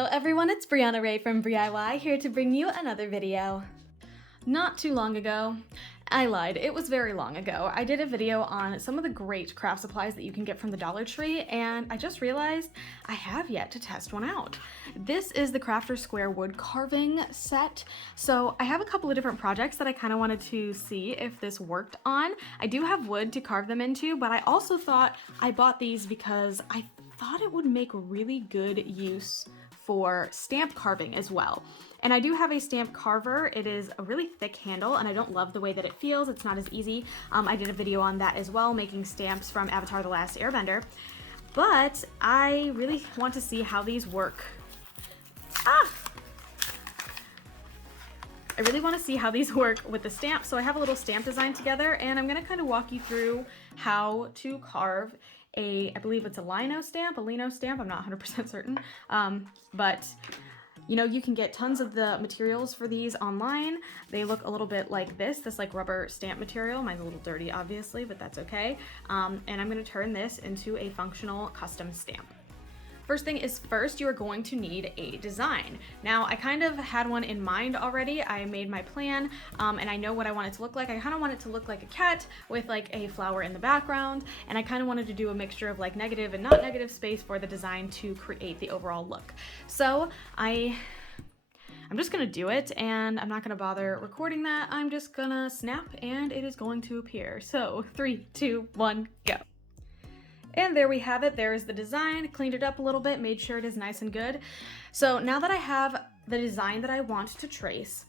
Hello everyone, it's Brianna Ray from BriIY here to bring you another video. Not too long ago, I lied, it was very long ago, I did a video on some of the great craft supplies that you can get from the Dollar Tree, and I just realized I have yet to test one out. This is the Crafter Square wood carving set. So I have a couple of different projects that I kind of wanted to see if this worked on. I do have wood to carve them into, but I also thought I bought these because I thought it would make really good use for stamp carving as well. And I do have a stamp carver. It is a really thick handle and I don't love the way that it feels. It's not as easy. I did a video on that as well, making stamps from Avatar: The Last Airbender. But I really want to see how these work. I really want to see how these work with the stamp. So I have a little stamp design together and I'm going to kind of walk you through how to carve I believe it's a Lino stamp, I'm not 100% certain, but you know, you can get tons of the materials for these online. They look a little bit like this like rubber stamp material. Mine's a little dirty obviously, but that's okay. And I'm going to turn this into a functional custom stamp. First thing is first, you are going to need a design. Now, I kind of had one in mind already. I made my plan and I know what I want it to look like. I kind of want it to look like a cat with like a flower in the background. And I kind of wanted to do a mixture of like negative and not negative space for the design to create the overall look. So I'm just gonna do it and I'm not gonna bother recording that. I'm just gonna snap and it is going to appear. So 3, 2, 1, go. And there we have it. There is the design. Cleaned it up a little bit, made sure it is nice and good. So now that I have the design that I want to trace,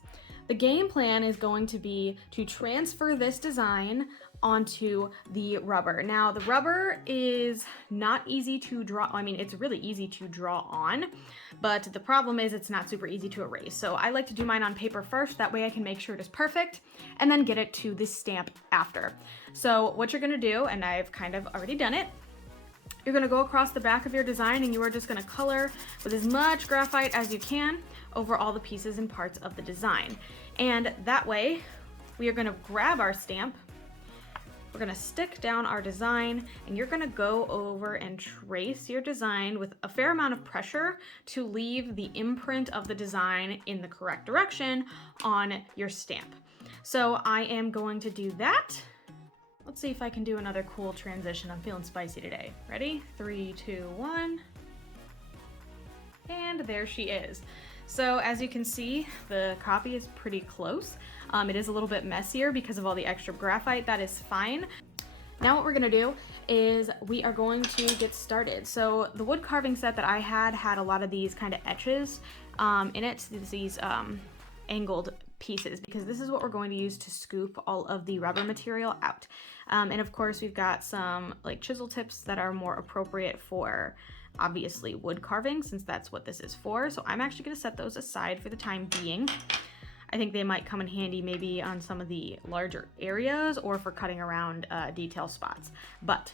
the game plan is going to be to transfer this design onto the rubber. Now the rubber is not easy to draw. I mean, it's really easy to draw on, but the problem is it's not super easy to erase. So I like to do mine on paper first. That way I can make sure it is perfect and then get it to the stamp after. So what you're gonna do, and I've kind of already done it, you're gonna go across the back of your design and you are just gonna color with as much graphite as you can over all the pieces and parts of the design. And that way, we are gonna grab our stamp, we're gonna stick down our design, and you're gonna go over and trace your design with a fair amount of pressure to leave the imprint of the design in the correct direction on your stamp. So I am going to do that. Let's see if I can do another cool transition. I'm feeling spicy today. Ready? 3, 2, 1. And there she is. So as you can see, the copy is pretty close. It is a little bit messier because of all the extra graphite. That is fine. Now what we're gonna do is we are going to get started. So the wood carving set that I had a lot of these kind of etches in it, these angled pieces, because this is what we're going to use to scoop all of the rubber material out. And of course we've got some like chisel tips that are more appropriate for obviously wood carving, since that's what this is for. So I'm actually going to set those aside for the time being. I think they might come in handy maybe on some of the larger areas or for cutting around detail spots. But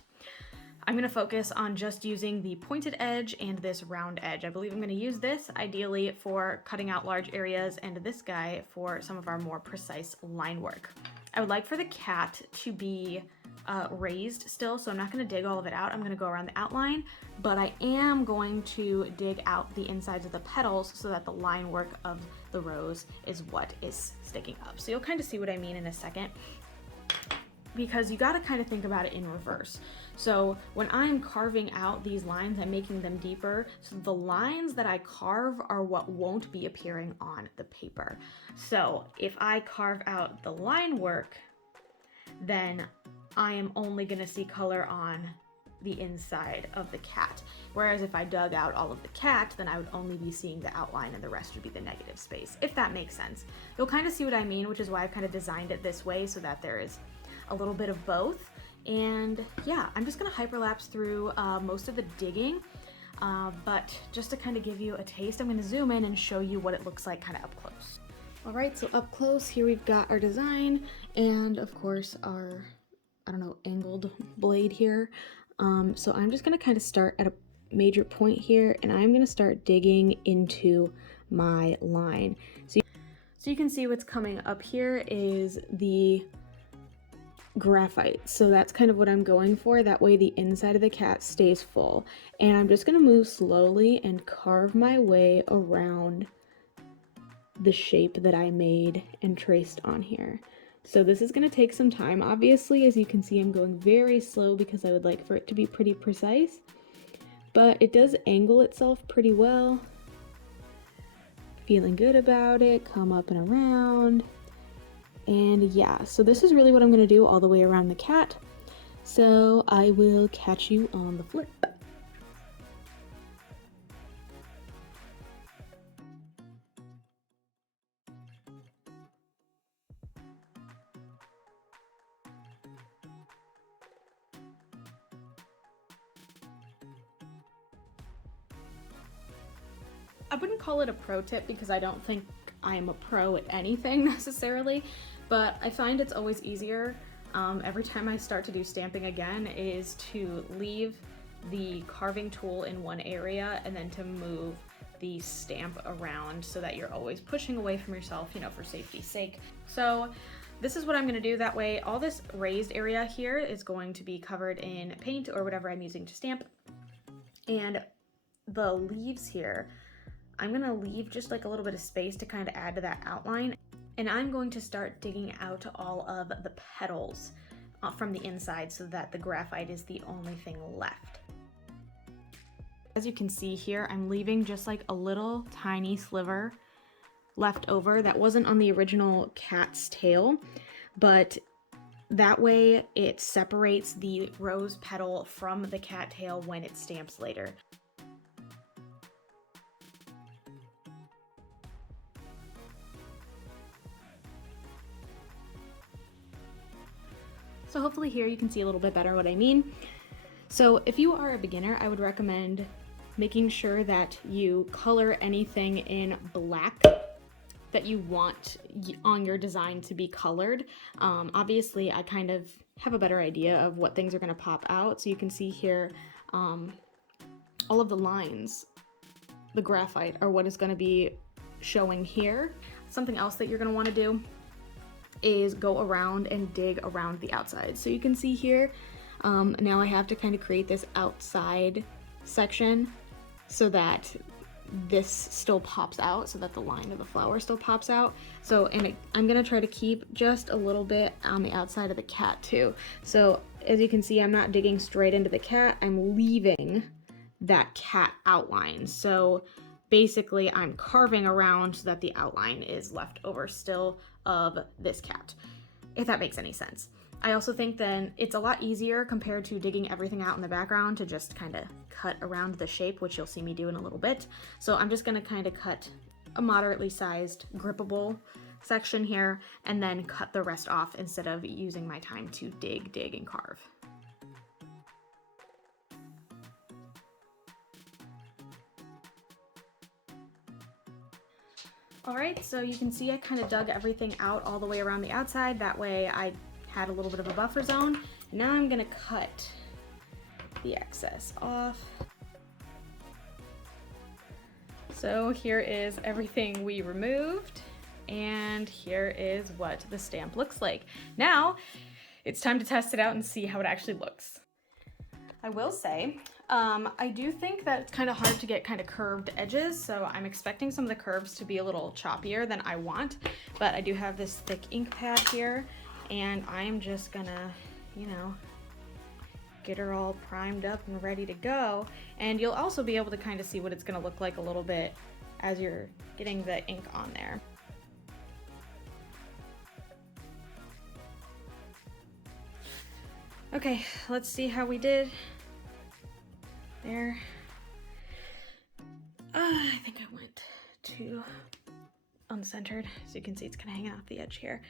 I'm going to focus on just using the pointed edge and this round edge. I believe I'm going to use this ideally for cutting out large areas and this guy for some of our more precise line work. I would like for the cat to be raised still, so I'm not going to dig all of it out. I'm going to go around the outline, but I am going to dig out the insides of the petals so that the line work of the rose is what is sticking up. So you'll kind of see what I mean in a second, because you got to kind of think about it in reverse. So when I'm carving out these lines, I'm making them deeper. So the lines that I carve are what won't be appearing on the paper. So if I carve out the line work, then I am only going to see color on the inside of the cat. Whereas if I dug out all of the cat, then I would only be seeing the outline and the rest would be the negative space, if that makes sense. You'll kind of see what I mean, which is why I've kind of designed it this way so that there is a little bit of both. And yeah, I'm just gonna hyperlapse through most of the digging, but just to kind of give you a taste, I'm gonna zoom in and show you what it looks like kind of up close. All right, so up close here we've got our design and of course our, I don't know, angled blade here. So I'm just gonna kind of start at a major point here and I'm gonna start digging into my line. So you can see what's coming up here is the graphite. So that's kind of what I'm going for. That way the inside of the cat stays full. And I'm just gonna move slowly and carve my way around the shape that I made and traced on here. So this is gonna take some time. Obviously, as you can see, I'm going very slow because I would like for it to be pretty precise, but it does angle itself pretty well. Feeling good about it, come up and around. And yeah, so this is really what I'm gonna do all the way around the cat. So I will catch you on the flip. I wouldn't call it a pro tip because I don't think I'm a pro at anything necessarily, but I find it's always easier every time I start to do stamping again is to leave the carving tool in one area and then to move the stamp around so that you're always pushing away from yourself, you know, for safety's sake. So this is what I'm gonna do. That way all this raised area here is going to be covered in paint or whatever I'm using to stamp. And the leaves here, I'm gonna leave just like a little bit of space to kind of add to that outline. And I'm going to start digging out all of the petals from the inside so that the graphite is the only thing left. As you can see here, I'm leaving just like a little tiny sliver left over that wasn't on the original cat's tail, but that way it separates the rose petal from the cat tail when it stamps later. So hopefully here you can see a little bit better what I mean. So if you are a beginner, I would recommend making sure that you color anything in black that you want on your design to be colored. Obviously, I kind of have a better idea of what things are going to pop out. So you can see here all of the lines, the graphite, are what is going to be showing here. Something else that you're going to want to do is go around and dig around the outside. So you can see here, now I have to kind of create this outside section so that this still pops out, so that the line of the flower still pops out. So, and I'm gonna try to keep just a little bit on the outside of the cat too. So as you can see, I'm not digging straight into the cat, I'm leaving that cat outline. So basically I'm carving around so that the outline is left over still of this cat, if that makes any sense. I also think then it's a lot easier compared to digging everything out in the background to just kind of cut around the shape, which you'll see me do in a little bit. So I'm just gonna kind of cut a moderately sized grippable section here and then cut the rest off instead of using my time to dig and carve. All right, so you can see I kind of dug everything out all the way around the outside. That way I had a little bit of a buffer zone. Now I'm gonna cut the excess off. So here is everything we removed, and here is what the stamp looks like. Now it's time to test it out and see how it actually looks. I will say, I do think that it's kind of hard to get kind of curved edges, so I'm expecting some of the curves to be a little choppier than I want, but I do have this thick ink pad here, and I'm just gonna, you know, get her all primed up and ready to go. And you'll also be able to kind of see what it's gonna look like a little bit as you're getting the ink on there. Okay, let's see how we did. There. I think I went too uncentered. So you can see it's kind of hanging off the edge here.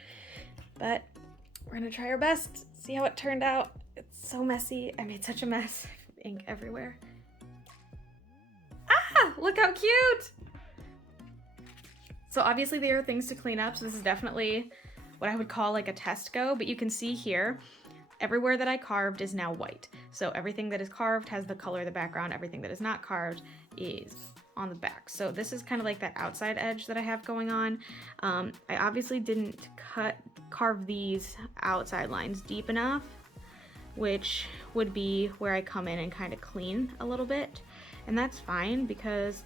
But we're gonna try our best, see how it turned out. It's so messy. I made such a mess. Ink everywhere. Ah, look how cute! So obviously there are things to clean up. So this is definitely what I would call like a test go, but you can see here, everywhere that I carved is now white. So everything that is carved has the color of the background. Everything that is not carved is on the back. So this is kind of like that outside edge that I have going on. I obviously didn't carve these outside lines deep enough, which would be where I come in and kind of clean a little bit. And that's fine because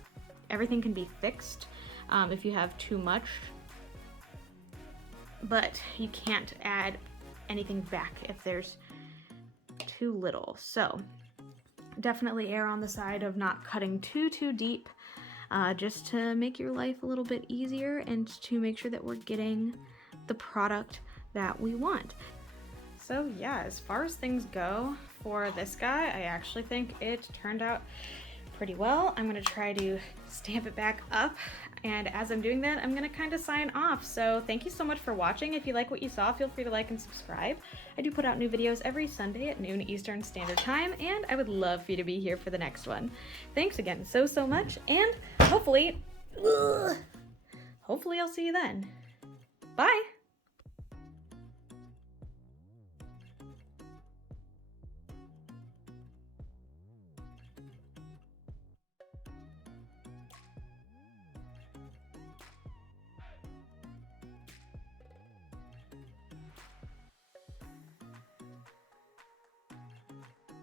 everything can be fixed if you have too much, but you can't add anything back if there's too little. So definitely err on the side of not cutting too deep, just to make your life a little bit easier and to make sure that we're getting the product that we want. So yeah, as far as things go for this guy, I actually think it turned out pretty well. I'm gonna try to stamp it back up, and as I'm doing that, I'm gonna kind of sign off. So thank you so much for watching. If you like what you saw, feel free to like and subscribe. I do put out new videos every Sunday at noon Eastern Standard Time, and I would love for you to be here for the next one. Thanks again so much, and hopefully I'll see you then. Bye!